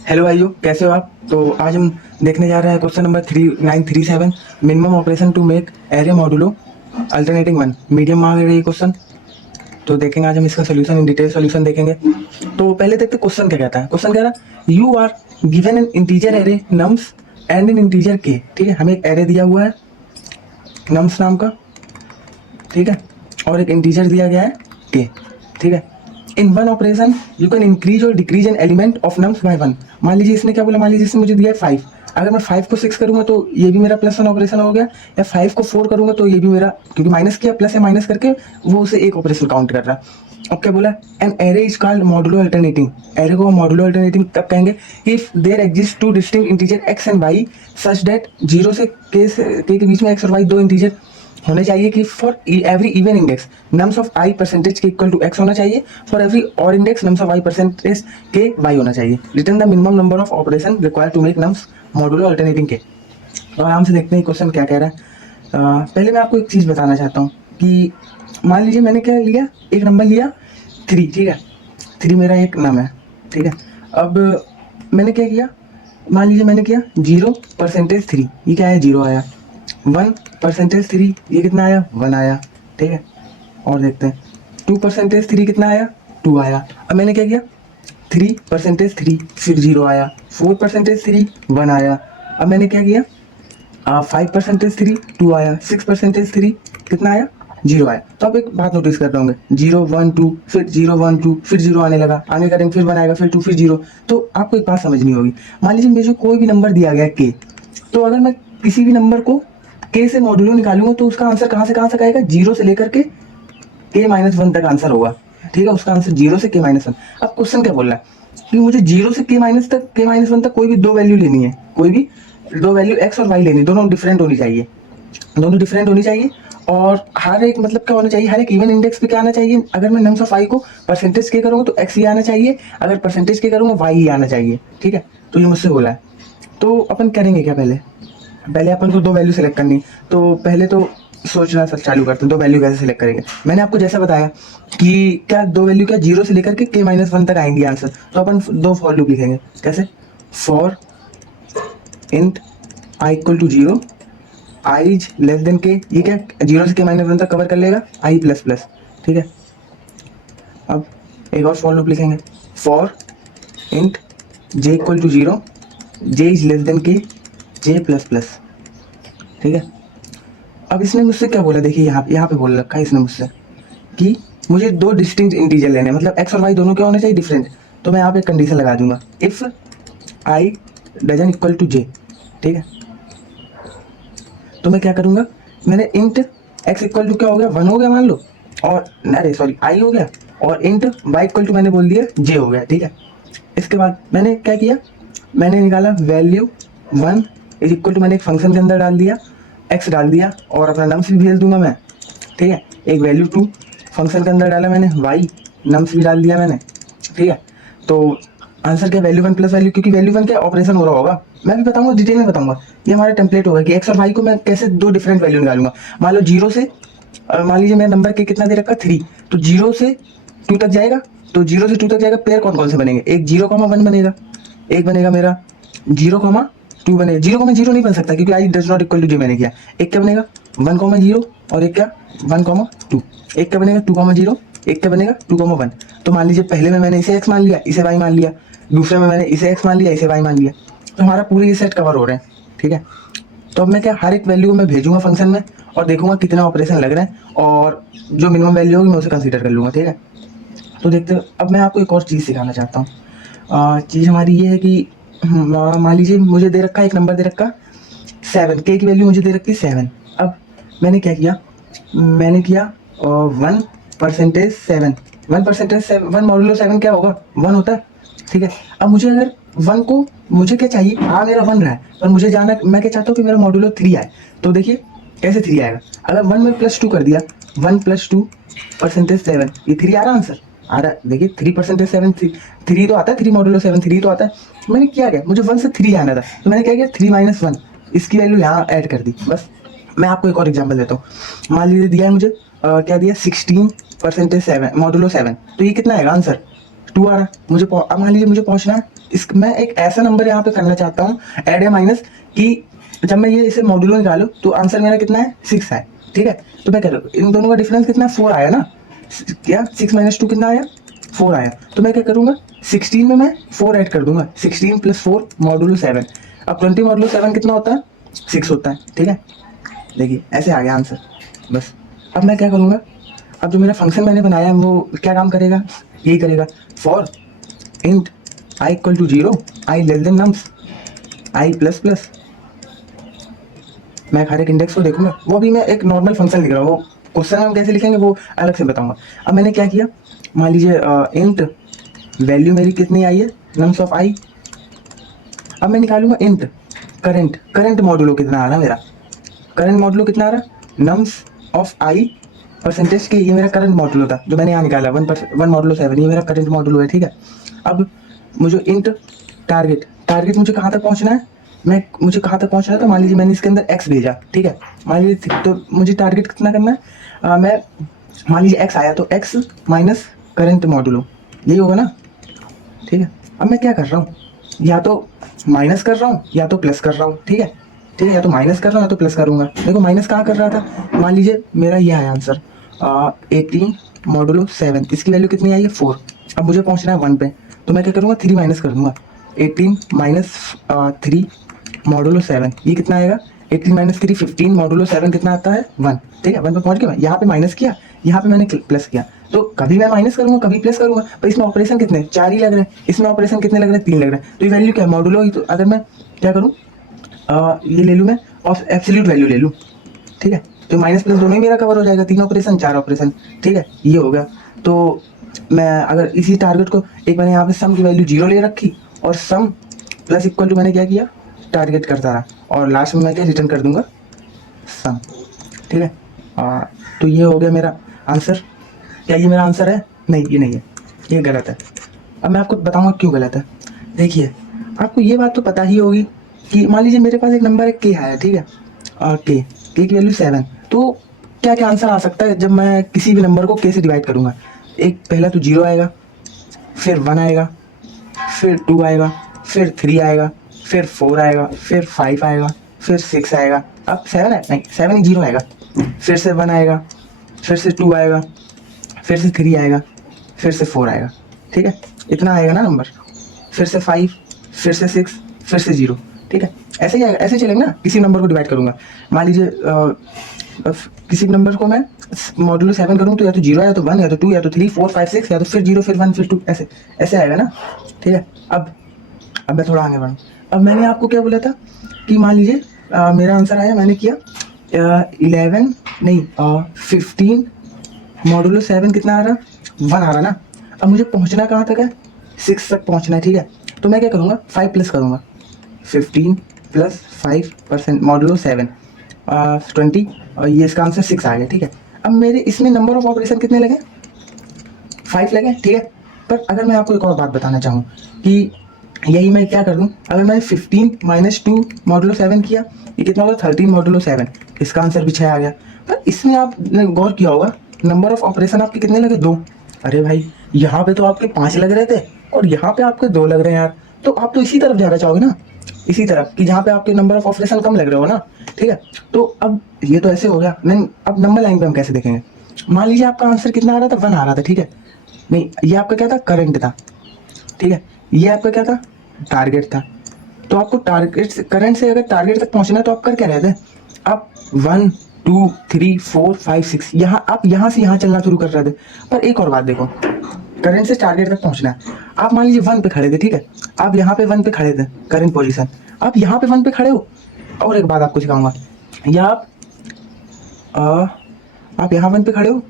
Hello भाइयों, कैसे हो आप। तो आज हम देखने जा रहे हैं question number 3937, minimum operation to make array modulo alternating one. Medium में आ गया ये क्वेश्चन। तो देखेंगे आज हम इसका सोल्यूशन, इन डिटेल सोल्यूशन देखेंगे। तो पहले देखते क्वेश्चन क्या कहता है। क्वेश्चन कह रहा है you are given an integer array nums and an integer k. ठीक है, हमें एक एरे दिया हुआ है नम्स नाम का, ठीक है, और एक इंटीजर दिया गया है के। ठीक है, in one operation you can increase और decrease an element of nums by one. मान लीजिए इसने क्या बोला, मान लीजिए इसने मुझे दिया है 5। अगर मैं 5 को 6 करूंगा तो ये भी मेरा प्लस वन ऑपरेशन हो गया, या 5 को 4 करूंगा तो ये भी मेरा, क्योंकि माइनस किया प्लस या माइनस करके वो उसे एक ऑपरेशन काउंट कर रहा है। अब क्या बोला, an array is called modulo alternating. Array को मॉडुलो अल्टरनेटिंग तब कहेंगे if there exist two distinct integer x and y such that zero से के बीच में एक्स और वाई दो इंटीजर होने चाहिए कि for every even index nums of i percentage k equal to x होना चाहिए, for every odd index nums of i percentage k y होना चाहिए। Return the minimum number of operation required to make nums modulo alternating k. तो आराम से देखते हैं question क्या कह रहा है। पहले मैं आपको एक चीज़ बताना चाहता हूँ कि मान लीजिए मैंने क्या लिया, एक नंबर लिया 3। ठीक है, 3 मेरा एक नम है। ठीक है, अब मैंने क्या किया, मान लीजिए मैंने किया 0% 3, ये क्या है 0 आया। 1% 3, ये कितना आया 1 आया। ठीक है, और देखते हैं 2% 3 कितना आया 2 आया। अब मैंने क्या किया 3% 3, फिर 0 आया। 4% 3 1 आया। अब मैंने क्या किया 5% 3 2 आया। 6% 3 कितना आया 0 आया। तो आप एक बात नोटिस कर रहे होंगे 0 1 2, फिर 0 1 2, फिर 0 आने लगा, आगे करेंगे फिर 1 आएगा, फिर 2, फिर 0। तो आपको एक बात समझनी होगी, मान लीजिए मुझे कोई भी नंबर दिया गया के, तो अगर मैं किसी भी नंबर को के से मॉड्यूलो निकालूंगा तो उसका आंसर कहाँ से आएगा, 0 से लेकर के -1 तक आंसर होगा। ठीक है, उसका आंसर 0 से के-1। अब क्वेश्चन क्या बोल रहा है कि मुझे 0 से के-1 तक कोई भी दो वैल्यू लेनी है, कोई भी दो वैल्यू एक्स और वाई लेनी, दोनों डिफरेंट होनी चाहिए, दोनों डिफरेंट होनी चाहिए। और हर एक मतलब क्या होना चाहिए, हर एक इवन इंडेक्स पे क्या आना चाहिए। अगर मैं नम्स ऑफ आई को परसेंटेज के करूंगा तो एक्स ही आना चाहिए, अगर परसेंटेज के करूंगा वाई ही आना चाहिए। ठीक है, तो ये मुझसे बोला है। तो अपन करेंगे क्या, पहले पहले अपन को दो वैल्यू सेलेक्ट करनी। तो पहले तो सोचना सर चालू करते हैं, दो वैल्यू कैसे सेलेक्ट करेंगे। मैंने आपको जैसा बताया कि क्या दो वैल्यू क्या 0 से लेकर के के-1 तक आएंगी आंसर। तो अपन दो फॉर लूप लिखेंगे, कैसे, for int i equal to 0, i is less than k, ये क्या 0 से के-1 तक कवर कर लेगा, आई प्लस प्लस। ठीक है, अब एक और फॉर लूप लिखेंगे, for int j equal to 0, j is less than k, j plus plus. ठीक है, अब इसने मुझसे क्या बोला, देखिए यहाँ पे बोल रखा है इसने मुझसे कि मुझे दो डिस्टिंक्ट इंटीजर लेने हैं, मतलब एक्स और वाई दोनों क्या होने चाहिए, डिफरेंट। तो मैं यहाँ पे कंडीशन लगा दूंगा, if i doesn't equal to j. ठीक है, तो मैं क्या करूंगा, मैंने इंट एक्स इक्वल टू क्या हो गया 1 हो गया मान लो, और अरे सॉरी आई हो गया, और इंट वाई इक्वल टू मैंने बोल दिया जे हो गया। ठीक है, इसके बाद मैंने क्या किया, मैंने निकाला वैल्यू 1 इज इक्वल टू, मैंने एक फंक्शन के अंदर डाल दिया, एक्स डाल दिया, और अपना नम्स भी भेज दूंगा मैं। ठीक है, एक वैल्यू 2 फंक्शन के अंदर डाला मैंने, वाई नम्स भी डाल दिया मैंने। ठीक है, तो आंसर क्या, वैल्यू 1 प्लस वैल्यू, क्योंकि वैल्यू 1 क्या ऑपरेशन हो रहा होगा, मैं भी बताऊंगा, डिटेल में बताऊंगा। ये हमारा टेम्पलेट होगा कि एक्स और वाई को मैं कैसे दो डिफरेंट वैल्यू निकालूंगा। मान लो 0 से मान लीजिए मेरा नंबर के कितना दे रखा 3, तो 0 से 2 तक जाएगा, तो 0 से 2 तक जाएगा, पेयर कौन कौन से बनेंगे, एक 0,1 बनेगा, एक बनेगा मेरा 0,2 बनेगा। 0,0 नहीं बन सकता क्योंकि i does not equal to j मैंने किया। एक क्या बनेगा 1,0, और एक क्या 1,2। एक क्या बनेगा 2,0, एक क्या बनेगा 2,1। तो मान लीजिए पहले में मैंने इसे एक्स मान लिया, इसे वाई मान लिया, दूसरे में मैंने इसे एक्स मान लिया, इसे वाई मान लिया, तो हमारा पूरे ये सेट कवर हो रहे हैं। ठीक है, तो अब मैं क्या हर एक वैल्यू में भेजूंगा फंक्शन में, और देखूंगा कितना ऑपरेशन लग रहा है, और जो मिनिमम वैल्यू होगी मैं उसे कंसीडर कर लूंगा। ठीक है, तो देखते हो, अब मैं आपको एक और चीज़ सिखाना चाहता हूँ। चीज़ हमारी ये है कि मान लीजिए मुझे दे रखा है एक नंबर दे रखा 7, के की वैल्यू मुझे दे रखी 7। अब मैंने क्या किया, मैंने किया 1%7, 1% 7, 1 मॉड्यूलो 7 क्या होगा 1 होता है। ठीक है, अब मुझे अगर 1 को मुझे क्या चाहिए, हाँ मेरा 1 रहा है, पर मुझे जाना, मैं क्या चाहता हूँ कि मेरा मॉड्यूलो 3 आए। तो देखिए कैसे 3 आएगा, अगर 1 में +2 कर दिया, 1 + 2%7, ये 3 आ रहा आंसर, आ रहा है। देखिए 3%7, 3 तो आता है, 3 मॉड्यूलो 7 3 तो आता है। मैंने क्या किया, मुझे 1 से 3 आना था, तो मैंने क्या किया 3 - 1, इसकी वैल्यू यहाँ ऐड कर दी बस। मैं आपको एक और एग्जांपल देता हूँ। मान लीजिए दिया है मुझे क्या दिया 16%7 मॉडुलो 7, तो ये कितना आएगा आंसर 2 आ रहा है मुझे। अब मान लीजिए मुझे पहुंचना है मैं एक ऐसा नंबर यहाँ पे करना चाहता हूँ ऐड या माइनस कि जब मैं ये इसे मॉड्यूलो निकालूं तो आंसर मेरा कितना है 6 है, ठीक है। तो मैं कह रहा हूँ इन दोनों का डिफरेंस कितना 4 आया ना, क्या 6 - 2 कितना आया 4 आया। तो मैं क्या करूँगा 16 में मैं 4 ऐड कर दूंगा, 16 + 4 मॉड्यूलो 7। अब 20 मॉड्यूलो 7 कितना होता है 6 होता है, ठीक है। देखिए ऐसे आ गया आंसर बस। अब मैं क्या करूँगा, अब जो मेरा फंक्शन मैंने बनाया है वो क्या काम करेगा, यही करेगा for int i = 0, i < nums, i ++। मैं हर एक इंडेक्स को देखूंगा, वो भी मैं एक नॉर्मल फंक्शन लिख रहा हूँ, वो क्वेश्चन हम कैसे लिखेंगे वो अलग से बताऊंगा। अब मैंने क्या किया, मान लीजिए इंट वैल्यू मेरी कितनी आई है नम्स ऑफ i। अब मैं निकालूंगा इंट करंट मॉड्यूलो कितना आ रहा है मेरा, करंट मॉड्यूलो कितना आ रहा है नम्स ऑफ i परसेंटेज के, ये मेरा करंट मॉड्यूलो था जो मैंने यहाँ निकाला 1 मॉड्यूलो 7, ये मेरा करंट मॉड्यूलो है, ठीक है। अब मुझे इंट टारगेट मुझे कहाँ तक पहुँचना है, मुझे कहाँ तक पहुँचना है, तो मान लीजिए मैंने इसके अंदर x भेजा, ठीक है। मान लीजिए तो मुझे टारगेट कितना करना है, मैं मान लीजिए x आया तो x माइनस करंट मॉड्यूलो, यही होगा ना, ठीक है। अब मैं क्या कर रहा हूँ, या तो माइनस कर रहा हूँ या तो प्लस कर रहा हूँ, ठीक है, या तो माइनस कर रहा हूँ या तो प्लस करूँगा। देखो माइनस कहाँ कर रहा था, मान लीजिए मेरा ये आया आंसर 18 मॉड्यूलो 7, इसकी वैल्यू कितनी आई है 4। अब मुझे पहुँचना है 1 पे, तो मैं क्या करूँगा 3 माइनस कर दूंगा, 18 - 3 मॉड्यूलो 7, ये कितना आएगा 18 - 3 15 मॉड्यूलो 7 कितना आता है 1, ठीक है। 1 पे पहुँच गया, यहाँ पे माइनस किया, यहाँ पे मैंने प्लस किया, तो कभी मैं माइनस करूँगा कभी प्लस करूँगा, पर इसमें ऑपरेशन कितने 4 ही लग रहे हैं, इसमें ऑपरेशन कितने लग रहे हैं 3 लग रहे हैं, तो ये वैल्यू क्या है मॉड्यूलो ही। तो अगर मैं क्या करूँ ये ले लूँ मैं और एब्सोल्यूट वैल्यू ले लूँ, ठीक है, तो माइनस प्लस दोनों ही मेरा कवर हो जाएगा, 3 ऑपरेशन 4 ऑपरेशन, ठीक है, ये हो गया। तो मैं अगर इसी टारगेट को एक मैंने यहाँ पे सम की वैल्यू 0 ले रखी और सम प्लस इक्वल टू मैंने क्या किया टारगेट करता रहा, और लास्ट में मैं क्या रिटर्न कर दूंगा सम, ठीक है। तो ये हो गया मेरा आंसर। क्या ये मेरा आंसर है, नहीं ये नहीं है, ये गलत है। अब मैं आपको बताऊंगा क्यों गलत है। देखिए आपको ये बात तो पता ही होगी कि मान लीजिए मेरे पास एक नंबर है k आया, ठीक है, और k की वैल्यू 7, तो क्या क्या आंसर आ सकता है जब मैं किसी भी नंबर को k से डिवाइड करूँगा। एक पहला तो 0 आएगा, फिर 1 आएगा, फिर 2 आएगा, फिर 3 आएगा, फिर 4 आएगा, फिर 5 आएगा, फिर 6 आएगा। अब 7 है नहीं 7 ही 0 आएगा, फिर से 1 आएगा, फिर से 2 आएगा, फिर से 3 आएगा, फिर से 4 आएगा, ठीक है, इतना आएगा ना नंबर, फिर से 5, फिर से 6, फिर से 0, ठीक है, ऐसे ही आएगा, ऐसे चलेगा ना। किसी नंबर को डिवाइड करूँगा, मान लीजिए किसी नंबर को मैं मॉड्यूलो 7 करूँ तो या तो 0 या तो 1 या तो 2 या तो 3 4 5 6 या तो फिर 0 फिर 1 फिर 2, ऐसे ऐसे आएगा ना, ठीक है। अब मैं थोड़ा आगे बढ़ूँ। अब मैंने आपको क्या बोला था कि मान लीजिए मेरा आंसर आया, मैंने किया 11 नहीं 15 मॉड्यूलो 7 कितना आ रहा 1 आ रहा ना। अब मुझे पहुँचना कहाँ तक है 6 तक पहुँचना है, ठीक है। तो मैं क्या करूँगा 5 प्लस करूँगा, 15 + 5% मॉड्यूलो 7 20, और ये इसका आंसर 6 आ गया, ठीक है। अब मेरे इसमें नंबर ऑफ ऑपरेशन कितने लगे 5 लगे, ठीक है। पर अगर मैं आपको एक और बात बताना चाहूँ कि यही मैं क्या कर दूँ, अगर मैंने 15 - 2 मॉड्यूलो 7 किया, ये कितना होगा 13 मॉड्यूलो 7, इसका आंसर भी 6 आ गया। पर इसमें आपने गौर किया होगा नंबर ऑफ ऑपरेशन आपके कितने लगे 2। अरे भाई यहाँ पे तो आपके 5 लग रहे थे और यहाँ पे आपके 2 लग रहे हैं यार, तो आप तो इसी तरफ जाना चाहोगे ना, इसी तरफ कि जहाँ पे आपके नंबर ऑफ ऑपरेशन कम लग रहे हो ना, ठीक है। तो अब ये तो ऐसे हो गया नहीं, अब नंबर लाइन पे हम कैसे देखेंगे। मान लीजिए आपका आंसर कितना आ रहा था 1 आ रहा था, ठीक है, नहीं ये आपका क्या था करंट था, ठीक है, ये आपका क्या था टारगेट था। तो आपको टारगेट से करंट से अगर टारगेट तक पहुंचना है तो आप कर क्या रहे थे, आप 1 2 3 4 5 6 यहाँ आप यहाँ से यहाँ चलना शुरू कर रहे थे। पर एक और बात देखो, करंट से टारगेट तक पहुंचना है, आप मान लीजिए 1 पे खड़े थे, ठीक है, आप यहाँ पे 1 पे खड़े थे करंट पोजीशन, आप यहाँ पे 1 पे खड़े हो। और एक बात आपको सिखाऊंगा, या आप यहाँ 1 पे खड़े हो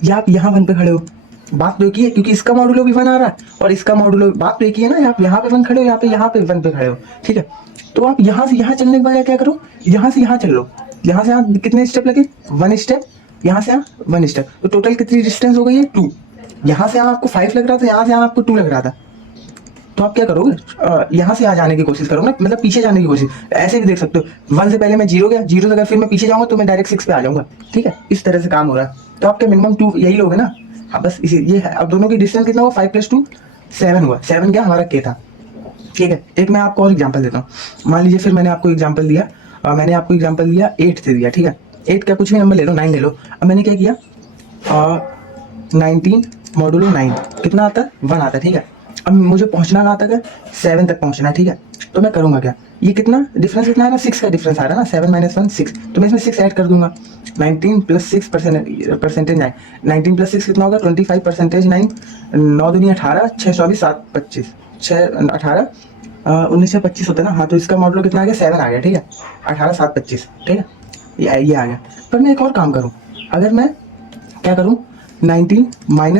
या आप यहाँ 1 पे खड़े हो, बात तो एक ही है क्योंकि इसका मॉड्यूलो भी 1 आ रहा है और इसका मॉड्यूलो, बात तो एक ही है ना। आप यहाँ पे 1 खड़े हो, यहाँ पे 1 पे खड़े हो, ठीक है। तो आप यहाँ से यहाँ चलने के बजाय क्या करो, यहाँ से यहाँ चल लो, यहाँ से यहाँ कितने स्टेप लगे 1 स्टेप, यहाँ से यहाँ 1 स्टेप, तो टोटल कितनी डिस्टेंस हो गई है 2। यहाँ से यहाँ आपको 5 लग रहा था, यहाँ से यहाँ आपको 2 लग रहा था, तो आप क्या करोगे यहाँ से यहाँ जाने की कोशिश करोगे ना, मतलब पीछे जाने की कोशिश। ऐसे भी देख सकते हो 1 से पहले मैं 0 गया, 0 से अगर फिर मैं पीछे जाऊंगा तो मैं डायरेक्ट 6 पे आ जाऊंगा, ठीक है, इस तरह से काम हो रहा है। तो आपके मिनिमम 2 यही लोगे ना, अब बस इसी ये है। अब दोनों की डिस्टेंस कितना हुआ, 5 + 2 7 हुआ। 7 क्या हमारा के था, ठीक है। एक मैं आपको और एग्जांपल देता हूँ। मान लीजिए फिर मैंने आपको एग्जांपल दिया, मैंने आपको एग्जांपल दिया 8 से दिया, ठीक है। 8 का कुछ भी नंबर ले लो, 9 ले लो। अब मैंने क्या किया, 19 मॉडुलो 9 कितना आता है, 1 आता है, ठीक है। अब मुझे पहुंचना कहाँ तक है, 7 तक पहुंचना है, ठीक है। तो मैं करूंगा क्या, ये कितना डिफरेंस कितना आ रहा है, 6 का डिफरेंस आ रहा है ना, 7 - 1 6। तो मैं इसमें 6 ऐड कर दूंगा। 19 + 6 परसेंटेज 9, 19 + 6 कितना होगा, 25% 9, 9 दूनी 18, 6 24 7 25, 6 18 19 से 25 होता है ना। हाँ, तो इसका मॉडल कितना आ गया, 7 आ गया, ठीक है। 18 7 25, ठीक है, ये आ गया। पर मैं एक और काम करूँ, अगर मैं क्या करूँ, 19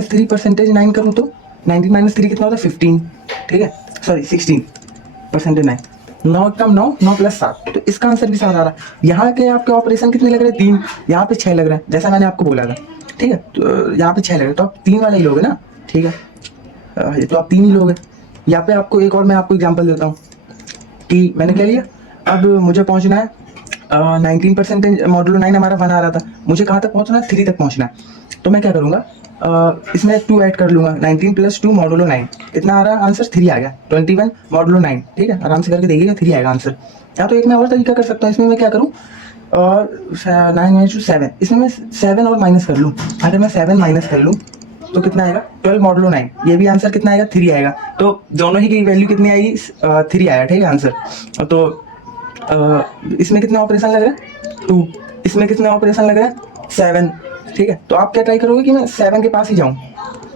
- 3 परसेंटेज 9 करूँ तो 19 - 3 कितना होता है, 15, ठीक है, सॉरी 16% 9, 9 कम 9, 9 + 7, तो इसका आंसर भी 7 आ रहा है। यहाँ के आपके ऑपरेशन कितने लग रहे हैं, 3, यहाँ पे 6 लग रहे हैं, जैसा मैंने आपको बोला था, ठीक है। तो यहाँ पे 6 लग रहे हैं, तो आप 3 वाला ही लोगे ना, ठीक है। ये तो आप 3 ही लोगे। यहाँ पे आपको एक और मैं आपको एग्जांपल देता हूँ कि मैंने क्या लिया, अब मुझे पहुंचना है 19% मॉडुलो 9 हमारा 1 आ रहा था, मुझे कहाँ तक पहुंचना है, 3 तक पहुंचना है। तो मैं क्या करूँगा, इसमें 2 ऐड कर लूँगा। 19 + 2 मॉडुलो 9 कितना आ रहा है, आंसर 3 आ गया। 21 मॉडुलो 9, ठीक है, आराम से करके देखिएगा 3 आएगा आंसर। या तो एक मैं और तरीका कर सकता हूँ, इसमें मैं क्या करूँ, 9 - 7, इसमें मैं 7 और माइनस कर लूँ। अगर मैं 7 माइनस कर लूँ तो कितना आएगा, 12 मॉडुलो 9, ये भी आंसर कितना आएगा, 3 आएगा। तो दोनों ही की वैल्यू कितनी आएगी, 3 आएगा, ठीक है आंसर। तो इसमें कितना ऑपरेशन लग रहा है, 2, इसमें कितना ऑपरेशन लग रहा है, 7, ठीक है। तो आप क्या ट्राई करोगे कि मैं 7 के पास ही जाऊँ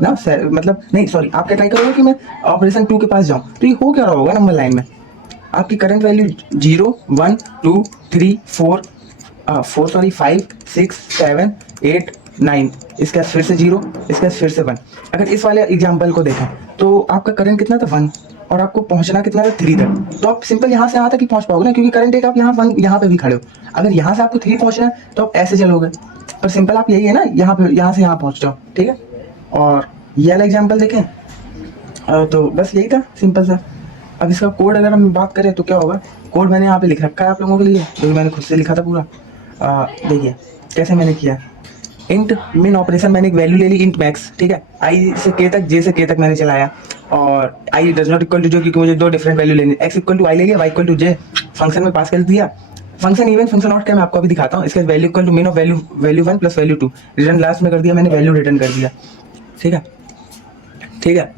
ना, मतलब नहीं सॉरी, आप क्या ट्राई करोगे कि मैं ऑपरेशन 2 के पास जाऊँ। तो ये हो क्या रहा होगा नंबर लाइन में, आपकी करंट वैल्यू 0 1 2 3 4 सॉरी 5 6 7 8 9, इसके बाद फिर से 0, इसके बाद फिर से 1। अगर इस वाले एग्जाम्पल को देखें तो आपका करंट कितना था, 1, और आपको पहुंचना कितना था, 3 तक। तो आप सिंपल यहाँ से यहाँ तक ही पहुंच पाओगे ना, क्योंकि करंट एक आप यहाँ 1 यहाँ पे भी खड़े हो। अगर यहाँ से आपको 3 पहुंचना है तो आप ऐसे चलोगे, पर सिंपल आप यही है ना, यहाँ पे यहाँ से यहाँ पहुंच जाओ, ठीक है। और ये वाला एग्जाम्पल देखें, तो बस यही था सिंपल सा। अब इसका कोड अगर हम बात करें तो क्या होगा, कोड मैंने यहाँ पे लिख रखा है आप लोगों के लिए, जो मैंने खुद से लिखा था पूरा। देखिए कैसे मैंने किया, इंट मिन ऑपरेशन मैंने एक वैल्यू ले ली, इंट मैक्स, ठीक है। आई से के तक, जे से के तक मैंने चलाया, और i does not equal to जो, क्योंकि मुझे 2 डिफरेंट वैल्यू लेनी, एक्स इक्वल टू आई ले लिया, y equal to j, function में पास कर दिया। फंक्शन इवन फंक्शन नॉट क्या मैं आपको अभी दिखाता हूँ। इसके वैल्यू इक्वल टू मिन of value 1 + value 2, return last में कर दिया मैंने, वैल्यू रिटर्न कर दिया, ठीक है, ठीक है।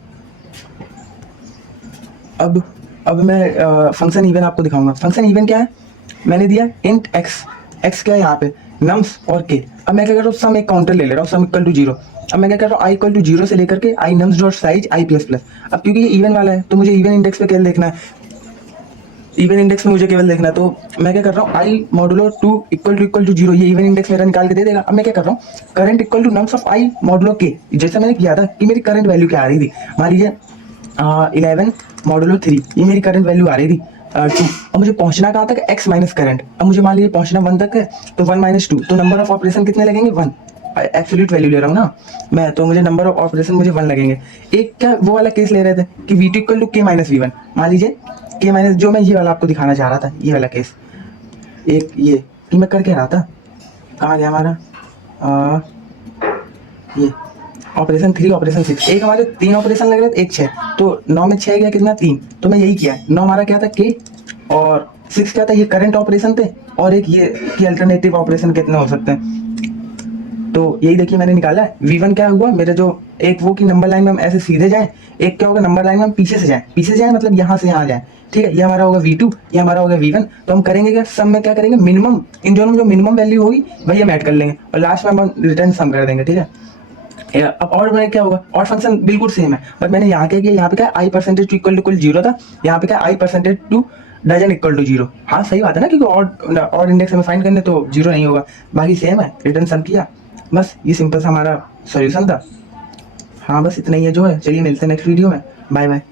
अब मैं फंक्शन इवन आपको दिखाऊंगा। फंक्शन इवन क्या है, मैंने दिया इंट एक्स, एक्स क्या है यहाँ पे, नम्स और के। अब मैं क्या कर रहा हूँ, सम एक काउंटर ले ले रहा हूँ, सम इक्वल टू 0। अब मैं क्या कर रहा हूँ, आई इक्वल टू 0 से लेकर के आई नम्स डॉट साइज आई प्लस प्लस। अब क्योंकि ये इवन वाला है तो मुझे इवन इंडेक्स पे केवल देखना है, इवन इंडेक्स में मुझे केवल देखना है। तो मैं क्या कर रहा हूँ, आई मॉडुलो 2 इक्वल टू 0, ये इवन इंडेक्स मेरा निकाल के दे देगा। अब मैं क्या कर रहा हूँ, current equal to nums of i modulo k, जैसा मैंने किया था कि मेरी करंट वैल्यू क्या आ रही थी, मान लीजिए 11 मॉडुलो 3, ये मेरी करंट वैल्यू आ रही थी 2। अब मुझे पहुंचना कहाँ तक, x माइनस करंट। अब मुझे मान लीजिए पहुंचना 1 तक है, तो 1 - 2, तो नंबर ऑफ ऑपरेशन कितने लगेंगे, 1, एब्सोल्यूट वैल्यू ले रहा हूँ ना मैं, तो मुझे नंबर ऑफ ऑपरेशन मुझे 1 लगेंगे। एक क्या वो वाला केस ले रहे थे कि v2 equal to k - v1, मान लीजिए k माइनस, जो मैं ये वाला आपको दिखाना चाह रहा था, ये वाला केस, एक ये मैं कर क्या रहा था, कहाँ गया हमारा, ये ऑपरेशन 3 ऑपरेशन 6, एक हमारे 3 ऑपरेशन लग रहे थे, एक 6, तो 9 में 6 गया कितना, 3। तो मैं यही किया, 9 हमारा क्या था के, और 6 क्या था, ये करंट ऑपरेशन थे, और एक ये कि अल्टरनेटिव ऑपरेशन कितने हो सकते हैं। तो यही देखिए मैंने निकाला है। V1 क्या हुआ मेरे, जो एक वो की नंबर लाइन में हम ऐसे सीधे जाएं, एक क्या होगा नंबर लाइन में हम पीछे से जाएं मतलब यहाँ से यहाँ जाएं, ठीक है। ये हमारा होगा V2, ये हमारा होगा V1। तो हम करेंगे क्या, सम में क्या करेंगे, मिनिमम इन दोनों में जो मिनिमम वैल्यू होगी वही हम ऐड कर लेंगे, और लास्ट में हम रिटर्न सम कर देंगे, ठीक है। अब और में क्या होगा, और फंक्शन बिल्कुल सेम है, बट मैंने यहाँ क्या किया, यहाँ पे क्या आई परसेंटेज टू इक्वल 0 था, यहाँ पे क्या i percentage two doesn't equal to 0। हाँ सही बात है ना, क्योंकि और इंडेक्स में फाइंड करने तो 0 नहीं होगा, बाकी सेम है, रिटर्न सम किया, बस ये सिंपल सा हमारा सॉल्यूशन था। हाँ बस इतना ही है जो है, चलिए मिलते हैं नेक्स्ट वीडियो में, बाय बाय।